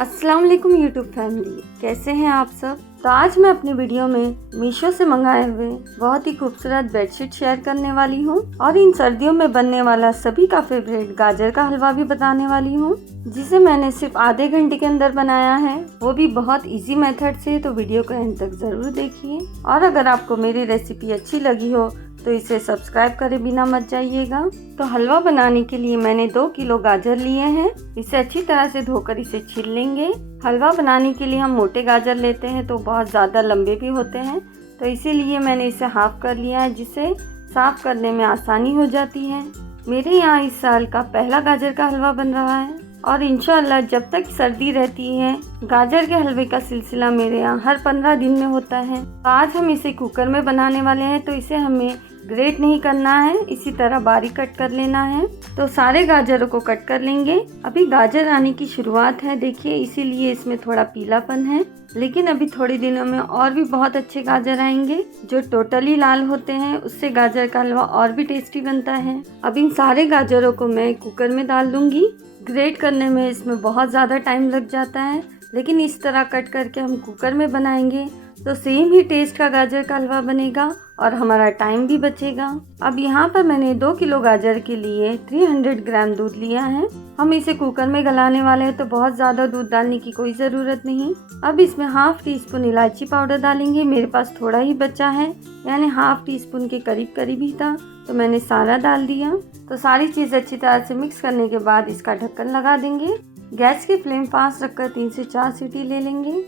अस्सलाम वालेकुम YouTube family, कैसे हैं आप सब। तो आज मैं अपनी वीडियो में मीशो से मंगाए हुए बहुत ही खूबसूरत बेडशीट शेयर करने वाली हूं और इन सर्दियों में बनने वाला सभी का फेवरेट गाजर का हलवा भी बताने वाली हूं, जिसे मैंने सिर्फ आधे घंटे के अंदर बनाया है, वो भी बहुत इजी मेथड से। तो वीडियो को एंड तक जरूर देखिए और अगर आपको मेरी रेसिपी अच्छी लगी हो तो इसे सब्सक्राइब करे बिना मत जाइएगा। तो हलवा बनाने के लिए मैंने 2 किलो गाजर लिए हैं। इसे अच्छी तरह से धोकर इसे छील लेंगे। हलवा बनाने के लिए हम मोटे गाजर लेते हैं तो बहुत ज़्यादा लंबे भी होते हैं, तो इसीलिए मैंने इसे हाफ कर लिया है, जिससे साफ करने में आसानी हो जाती है। मेरे यहाँ इस साल का पहला गाजर का हलवा बन रहा है और इंशाल्लाह जब तक सर्दी रहती है गाजर के हलवे का सिलसिला मेरे यहाँ हर 15 दिन में होता है। तो आज हम इसे कुकर में बनाने वाले हैं, तो इसे हमें ग्रेट नहीं करना है, इसी तरह बारीक कट कर लेना है। तो सारे गाजरों को कट कर लेंगे। अभी गाजर आने की शुरुआत है, देखिए, इसीलिए इसमें थोड़ा पीलापन है, लेकिन अभी थोड़े दिनों में और भी बहुत अच्छे गाजर आएंगे जो टोटली लाल होते हैं। उससे गाजर का हलवा और भी टेस्टी बनता है। अब इन सारे गाजरों को मैं कुकर में डाल दूंगी। ग्रेट करने में इसमें बहुत ज़्यादा टाइम लग जाता है, लेकिन इस तरह कट करके हम कुकर में बनाएंगे तो सेम ही टेस्ट का गाजर का हलवा बनेगा और हमारा टाइम भी बचेगा। अब यहाँ पर मैंने 2 किलो गाजर के लिए 300 ग्राम दूध लिया है। हम इसे कुकर में गलाने वाले हैं तो बहुत ज़्यादा दूध डालने की कोई ज़रूरत नहीं। अब इसमें हाफ टी स्पून इलायची पाउडर डालेंगे। मेरे पास थोड़ा ही बचा है, यानी हाफ टी स्पून के करीब ही था, तो मैंने सारा डाल दिया। तो सारी चीज़ अच्छी तरह से मिक्स करने के बाद इसका ढक्कन लगा देंगे। गैस की फ्लेम फास्ट रखकर 3 से 4 सीटी ले लेंगे।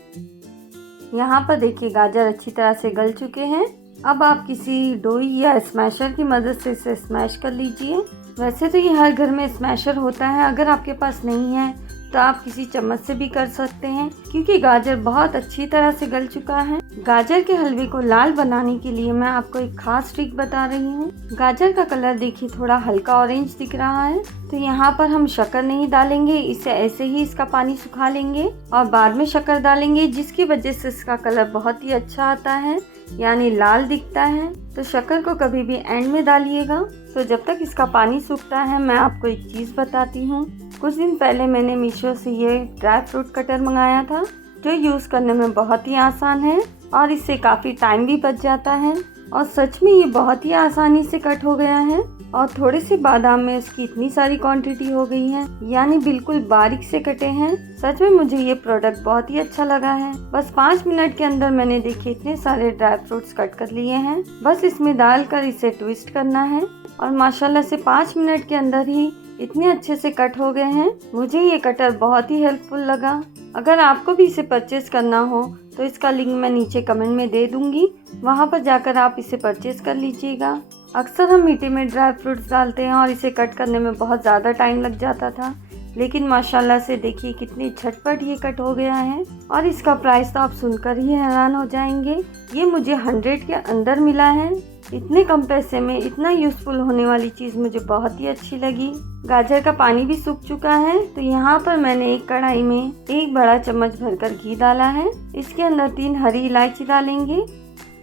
यहाँ पर देखिए गाजर अच्छी तरह से गल चुके हैं। अब आप किसी डोई या स्मैशर की मदद से इसे स्मैश कर लीजिए। वैसे तो ये हर घर में स्मैशर होता है, अगर आपके पास नहीं है तो आप किसी चम्मच से भी कर सकते हैं, क्योंकि गाजर बहुत अच्छी तरह से गल चुका है। गाजर के हलवे को लाल बनाने के लिए मैं आपको एक खास ट्रिक बता रही हूँ। गाजर का कलर देखिए थोड़ा हल्का ऑरेंज दिख रहा है, तो यहाँ पर हम शक्कर नहीं डालेंगे, इसे ऐसे ही इसका पानी सुखा लेंगे और बाद में शक्कर डालेंगे, जिसकी वजह से इसका कलर बहुत ही अच्छा आता है, यानी लाल दिखता है। तो शक्कर को कभी भी एंड में डालिएगा। तो जब तक इसका पानी सूखता है मैं आपको एक चीज़ बताती हूँ। कुछ दिन पहले मैंने मीशो से ये ड्राई फ्रूट कटर मंगाया था, जो यूज़ करने में बहुत ही आसान है और इससे काफ़ी टाइम भी बच जाता है। और सच में ये बहुत ही आसानी से कट हो गया है और थोड़े से बादाम में इसकी इतनी सारी क्वांटिटी हो गई है, यानी बिल्कुल बारीक से कटे हैं। सच में मुझे ये प्रोडक्ट बहुत ही अच्छा लगा है। बस 5 मिनट के अंदर मैंने देखिए इतने सारे ड्राई फ्रूट्स कट कर लिए हैं। बस इसमें डालकर इसे ट्विस्ट करना है और माशाल्लाह से 5 मिनट के अंदर ही इतने अच्छे से कट हो गए हैं। मुझे ये कटर बहुत ही हेल्पफुल लगा। अगर आपको भी इसे परचेज करना हो तो इसका लिंक मैं नीचे कमेंट में दे दूंगी, वहाँ पर जाकर आप इसे परचेज कर लीजिएगा। अक्सर हम मीठे में ड्राई फ्रूट्स डालते हैं और इसे कट करने में बहुत ज़्यादा टाइम लग जाता था, लेकिन माशाल्लाह से देखिए कितनी झटपट ये कट हो गया है। और इसका प्राइस तो आप सुनकर ही हैरान हो जाएंगे। ये मुझे 100 के अंदर मिला है। इतने कम पैसे में इतना यूज़फुल होने वाली चीज़ मुझे बहुत ही अच्छी लगी। गाजर का पानी भी सूख चुका है, तो यहाँ पर मैंने एक कढ़ाई में 1 बड़ा चम्मच भरकर घी डाला है। इसके अंदर 3 हरी इलायची डालेंगे।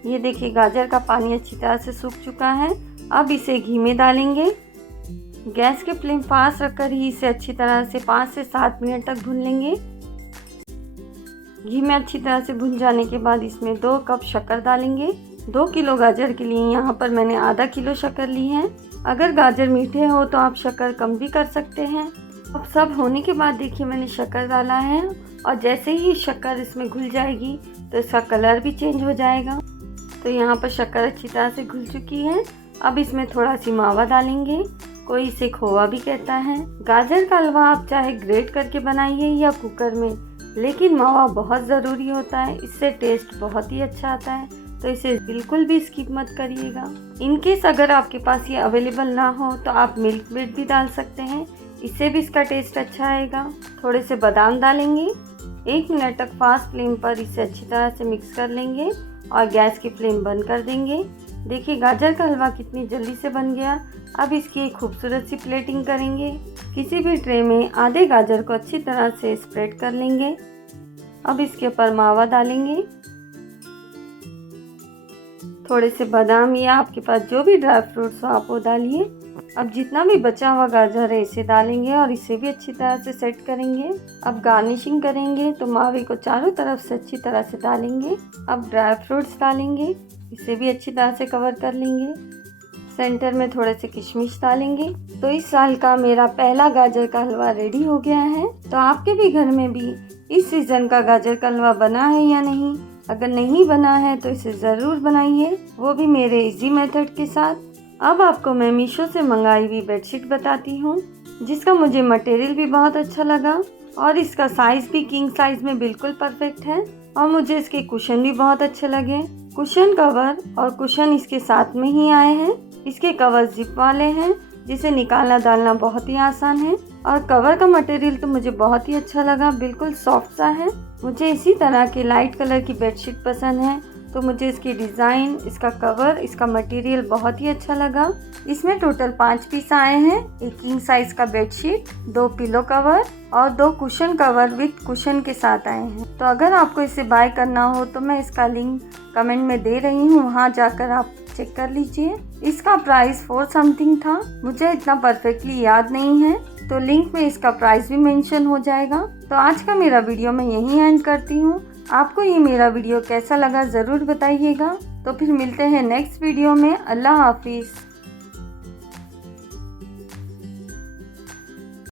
ये देखिए गाजर का पानी अच्छी तरह से सूख चुका है। अब इसे घी में डालेंगे। गैस के फ्लेम फास्ट रखकर ही इसे अच्छी तरह से 5 से 7 मिनट तक भून लेंगे। घी में अच्छी तरह से भुन जाने के बाद इसमें 2 कप शक्कर डालेंगे। 2 किलो गाजर के लिए यहाँ पर मैंने आधा किलो शक्कर ली है। अगर गाजर मीठे हो तो आप शक्कर कम भी कर सकते हैं। अब सब होने के बाद देखिए मैंने शक्कर डाला है और जैसे ही शक्कर इसमें घुल जाएगी तो इसका कलर भी चेंज हो जाएगा। तो यहाँ पर शक्कर अच्छी तरह से घुल चुकी है। अब इसमें थोड़ा सी मावा डालेंगे, कोई इसे खोवा भी कहता है। गाजर का हलवा आप चाहे ग्रेट करके बनाइए या कुकर में, लेकिन मावा बहुत ज़रूरी होता है, इससे टेस्ट बहुत ही अच्छा आता है, तो इसे बिल्कुल भी स्किप मत करिएगा। इनकेस अगर आपके पास ये अवेलेबल ना हो तो आप मिल्क मेड भी डाल सकते हैं, इससे भी इसका टेस्ट अच्छा आएगा। थोड़े से बादाम डालेंगे। 1 मिनट तक फास्ट फ्लेम पर इसे अच्छी तरह से मिक्स कर लेंगे और गैस की फ्लेम बंद कर देंगे। देखिए गाजर का हलवा कितनी जल्दी से बन गया। अब इसकी एक खूबसूरत सी प्लेटिंग करेंगे। किसी भी ट्रे में आधे गाजर को अच्छी तरह से स्प्रेड कर लेंगे। अब इसके ऊपर मावा डालेंगे। थोड़े से बादाम या आपके पास जो भी ड्राई फ्रूट्स हो आप वो डालिए। अब जितना भी बचा हुआ गाजर है इसे डालेंगे और इसे भी अच्छी तरह से सेट करेंगे। अब गार्निशिंग करेंगे तो मावे को चारों तरफ से अच्छी तरह से डालेंगे। अब ड्राई फ्रूट्स डालेंगे, इसे भी अच्छी तरह से कवर कर लेंगे। सेंटर में थोड़े से किशमिश डालेंगे। तो इस साल का मेरा पहला गाजर का हलवा रेडी हो गया है। तो आपके भी घर में भी इस सीज़न का गाजर का हलवा बना है या नहीं? अगर नहीं बना है तो इसे ज़रूर बनाइए, वो भी मेरे इजी मेथड के साथ। अब आपको मैं मीशो से मंगाई हुई बेडशीट बताती हूँ, जिसका मुझे मटेरियल भी बहुत अच्छा लगा और इसका साइज़ भी किंग साइज़ में बिल्कुल परफेक्ट है और मुझे इसके कुशन भी बहुत अच्छे लगे। कुशन कवर और कुशन इसके साथ में ही आए हैं। इसके कवर जिप वाले हैं, जिसे निकालना डालना बहुत ही आसान है और कवर का मटेरियल तो मुझे बहुत ही अच्छा लगा, बिल्कुल सॉफ्ट सा है। मुझे इसी तरह की लाइट कलर की बेडशीट पसंद है, तो मुझे इसकी डिज़ाइन, इसका कवर, इसका मटेरियल बहुत ही अच्छा लगा। इसमें टोटल 5 पीस आए हैं। एक किंग साइज का बेडशीट, 2 पिलो कवर और 2 कुशन कवर विथ कुशन के साथ आए हैं। तो अगर आपको इसे बाय करना हो तो मैं इसका लिंक कमेंट में दे रही हूँ, वहाँ जाकर आप चेक कर लीजिए। इसका प्राइस 4 समथिंग था, मुझे इतना परफेक्टली याद नहीं है, तो लिंक में इसका प्राइस भी मेंशन हो जाएगा। तो आज का मेरा वीडियो मैं यहीं एंड करती हूँ। आपको ये मेरा वीडियो कैसा लगा ज़रूर बताइएगा। तो फिर मिलते हैं नेक्स्ट वीडियो में। अल्लाह हाफिज़।